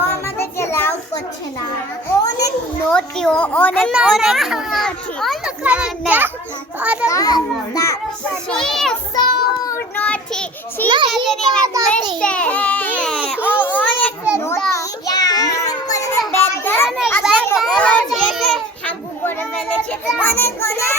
আমাদেরকে লাউ করছে না অনেক নোটি ও অনেক অনেক she is so naughty she doesn't even listen ও অনেক naughty আবার হাগু করে ফেলেছে অনেক অনেক